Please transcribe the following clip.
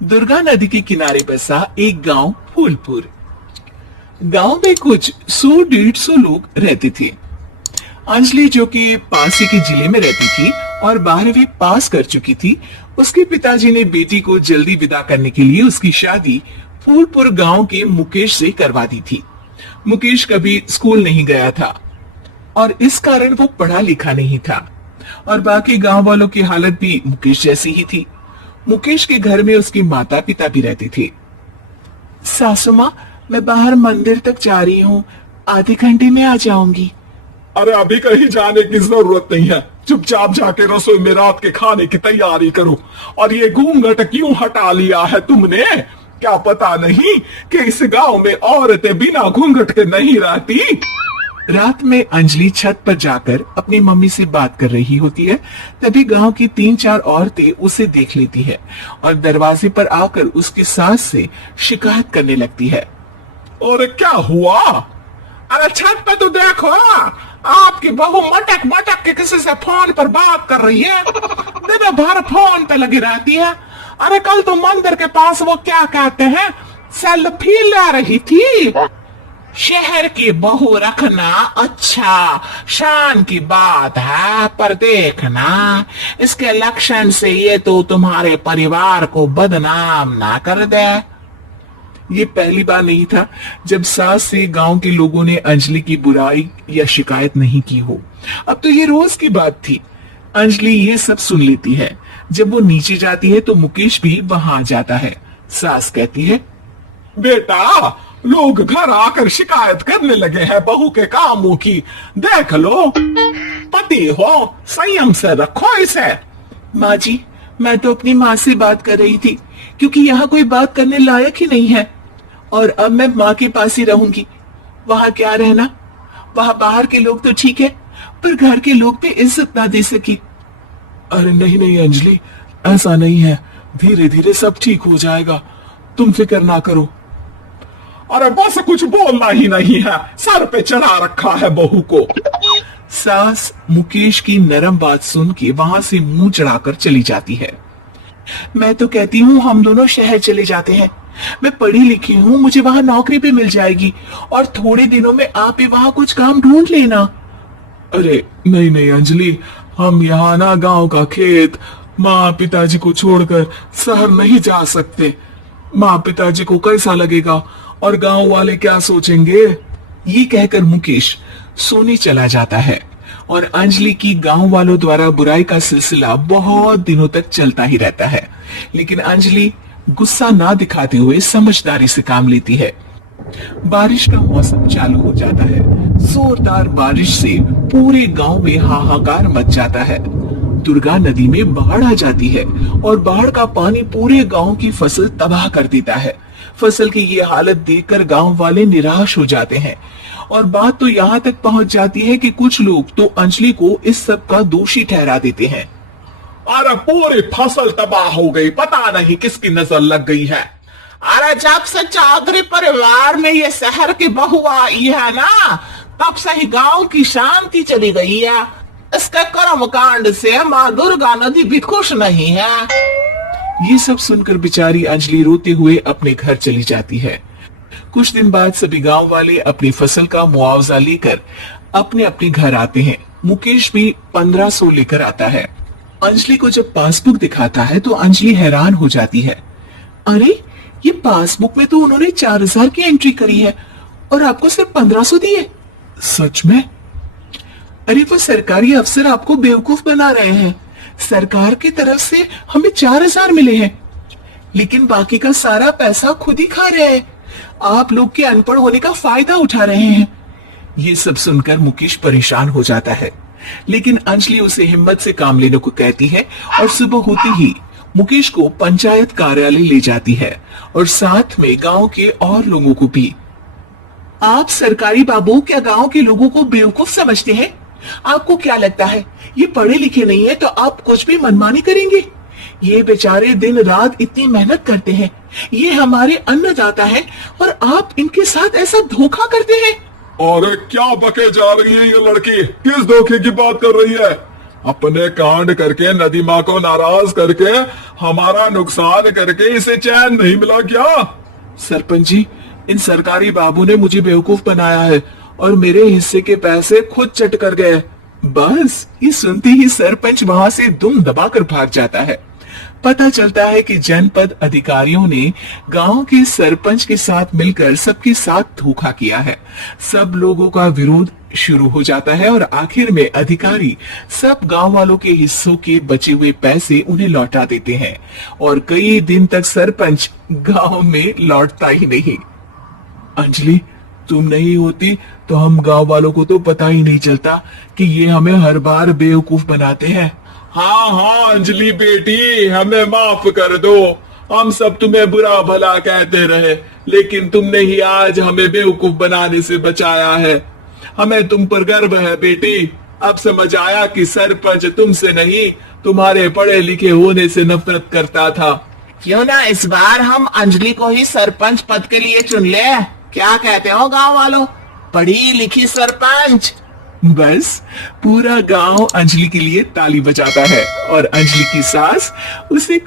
दुर्गा नदी के किनारे बसा एक गांव फूलपुर। गांव में कुछ 100-150 लोग रहते थे। अंजलि, जो कि पास ही के जिले में रहती थी और 12वीं पास कर चुकी थी, उसके पिताजी ने बेटी को जल्दी विदा करने के लिए उसकी शादी फूलपुर गांव के मुकेश से करवा दी थी। मुकेश कभी स्कूल नहीं गया था और इस कारण वो पढ़ा लिखा नहीं था और बाकी गांव वालों की हालत भी मुकेश जैसी ही थी। मुकेश के घर में उसके माता पिता भी रहते थे। सासू माँ, मैं बाहर मंदिर तक जा रही हूँ, आधे घंटे में आ जाऊंगी। अरे अभी कहीं जाने की जरूरत नहीं है, चुपचाप जाके रसोई में रात के खाने की तैयारी करो। और ये घूंघट क्यों हटा लिया है तुमने? क्या पता नहीं कि इस गांव में औरतें बिना घूंघट के नहीं रहती? रात में अंजलि छत पर जाकर अपनी मम्मी से बात कर रही होती है। तभी गांव की 3-4 औरतें उसे देख लेती है और दरवाजे पर आकर उसकी सास से शिकायत करने लगती है। और क्या हुआ? अरे छत पे तो देखो, आपकी बहू मटक मटक के किसी से फोन पर बात कर रही है, दिन भर फोन पे लगी रहती है। अरे कल तो मंदिर के पास वो क्या कहते हैं, सेल्फी ले रही थी। शहर की बहू रखना अच्छा शान की बात है, पर देखना इसके लक्षण से ये तो तुम्हारे परिवार को बदनाम ना कर दे। ये पहली बार नहीं था जब सास से गांव के लोगों ने अंजलि की बुराई या शिकायत नहीं की हो। अब तो ये रोज की बात थी। अंजलि ये सब सुन लेती है। जब वो नीचे जाती है तो मुकेश भी वहां जाता है। सास कहती है, बेटा, लोग घर आकर शिकायत करने लगे हैं बहू के कामों की, देख लो। पति हो, संयम से रखो इसे। माँ जी, मैं तो अपनी माँ से बात कर रही थी, क्योंकि यहाँ कोई बात करने लायक ही नहीं है और अब मैं माँ के पास ही रहूंगी। वहाँ क्या रहना, वहाँ बाहर के लोग तो ठीक है, पर घर के लोग भी इज्जत ना दे सकी। अरे नहीं नहीं अंजलि, ऐसा नहीं है, धीरे धीरे सब ठीक हो जाएगा, तुम फिक्र ना करो। अरे बस कुछ बोलना ही नहीं है, सर पे चढ़ा रखा है बहू को। सास मुकेश की नरम बात सुन के वहां से मुंह चढ़ाकर चली जाती है। मैं तो कहती हूँ हम दोनों शहर चले जाते हैं। मैं पढ़ी लिखी हूँ, मुझे वहाँ नौकरी भी मिल जाएगी और थोड़े दिनों में आप भी वहाँ कुछ काम ढूंढ लेना। अरे नहीं नहीं अंजलि, हम यहाँ ना गांव का खेत, माँ पिताजी को छोड़कर शहर नहीं जा सकते। माँ पिताजी को कैसा लगेगा और गांव वाले क्या सोचेंगे? ये कहकर मुकेश सोने चला जाता है और अंजलि की गांव वालों द्वारा बुराई का सिलसिला बहुत दिनों तक चलता ही रहता है। लेकिन अंजलि गुस्सा ना दिखाते हुए समझदारी से काम लेती है। बारिश का मौसम चालू हो जाता है। जोरदार बारिश से पूरे गांव में हाहाकार मच जाता है। दुर्गा नदी में बाढ़ आ जाती है और बाढ़ का पानी पूरे गांव की फसल तबाह कर देता है। फसल की ये हालत देखकर गांव वाले निराश हो जाते हैं और बात तो यहाँ तक पहुँच जाती है कि कुछ लोग तो अंजलि को इस सब का दोषी ठहरा देते हैं। अरे पूरी फसल तबाह हो गई, पता नहीं किसकी नजर लग गई है। अरे जब से चौधरी परिवार में ये शहर की बहू आई है ना, तब से ही गांव की शांति चली गई है। इसके कर्म कांड से माँ दुर्गा नदी भी खुश नहीं है। ये सब सुनकर बेचारी अंजलि रोते हुए अपने घर चली जाती है। कुछ दिन बाद सभी गांव वाले अपनी फसल का मुआवजा लेकर अपने अपने घर आते हैं। मुकेश भी 1500 लेकर आता है। अंजलि को जब पासबुक दिखाता है तो अंजलि हैरान हो जाती है। अरे ये पासबुक में तो उन्होंने 4000 की एंट्री करी है और आपको सिर्फ 1500 दिए। सच में? अरे वो सरकारी अफसर आपको बेवकूफ बना रहे हैं। सरकार की तरफ से हमें 4000 मिले हैं, लेकिन बाकी का सारा पैसा खुद ही खा रहे हैं। आप लोग के अनपढ़ होने का फायदा उठा रहे हैं। ये सब सुनकर मुकेश परेशान हो जाता है, लेकिन अंजलि उसे हिम्मत से काम लेने को कहती है और सुबह होते ही मुकेश को पंचायत कार्यालय ले जाती है और साथ में गांव के और लोगों को भी। आप सरकारी बाबू क्या गांव के लोगों को बेवकूफ समझते हैं? आपको क्या लगता है ये पढ़े लिखे नहीं है तो आप कुछ भी मनमानी करेंगे? ये बेचारे दिन रात इतनी मेहनत करते हैं, ये हमारे अन्नदाता है और आप इनके साथ ऐसा धोखा करते हैं। अरे क्या बके जा रही है ये लड़की, किस धोखे की बात कर रही है? अपने कांड करके नदी माँ को नाराज करके हमारा नुकसान करके इसे चैन नहीं मिला क्या? सरपंच जी, इन सरकारी बाबू ने मुझे बेवकूफ बनाया है और मेरे हिस्से के पैसे खुद चट कर गए। बस ये सुनते ही सरपंच वहां से दुम दबाकर भाग जाता है। पता चलता है कि जनपद अधिकारियों ने गांव के सरपंच के साथ मिलकर सबके साथ धोखा किया है। सब लोगों का विरोध शुरू हो जाता है और आखिर में अधिकारी सब गांव वालों के हिस्सों के बचे हुए पैसे उन्हें लौटा देते हैं और कई दिन तक सरपंच गांव में लौटता ही नहीं। अंजलि, तुम नहीं होती तो हम गांव वालों को तो पता ही नहीं चलता कि ये हमें हर बार बेवकूफ बनाते हैं। हाँ हाँ अंजलि बेटी, हमें माफ कर दो। हम सब तुम्हें बुरा भला कहते रहे, लेकिन तुमने ही आज हमें बेवकूफ बनाने से बचाया है। हमें तुम पर गर्व है बेटी। अब समझ आया कि सरपंच तुमसे नहीं, तुम्हारे पढ़े लिखे होने से नफरत करता था। क्यों ना इस बार हम अंजलि को ही सरपंच पद के लिए चुन ले? क्या कहते हो गांव वालों? पढ़ी लिखी सरपंच। बस पूरा गांव अंजलि के लिए ताली बजाता है और अंजलि की सास उसे